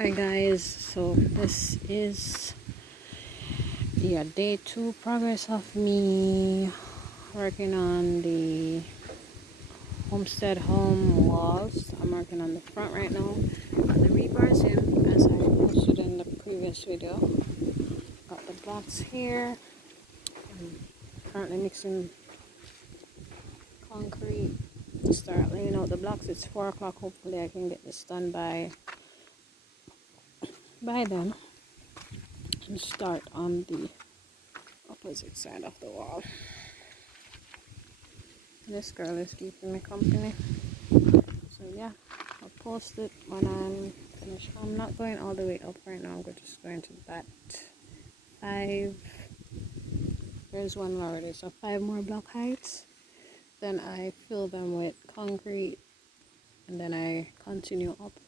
Hi guys, so this is day 2 progress of me working on the Homestead home walls. I'm working on the front right now. Got the rebars in as I posted in the previous video. Got the blocks here. I'm currently mixing concrete to start laying out the blocks. It's 4 o'clock. Hopefully I can get this done by then and start on the opposite side of the wall. This girl is keeping me company. So yeah, I'll post it when I'm finished. I'm not going all the way up right now. I'm just going to that 5. There's one already. So 5 more block heights. Then I fill them with concrete. And then I continue up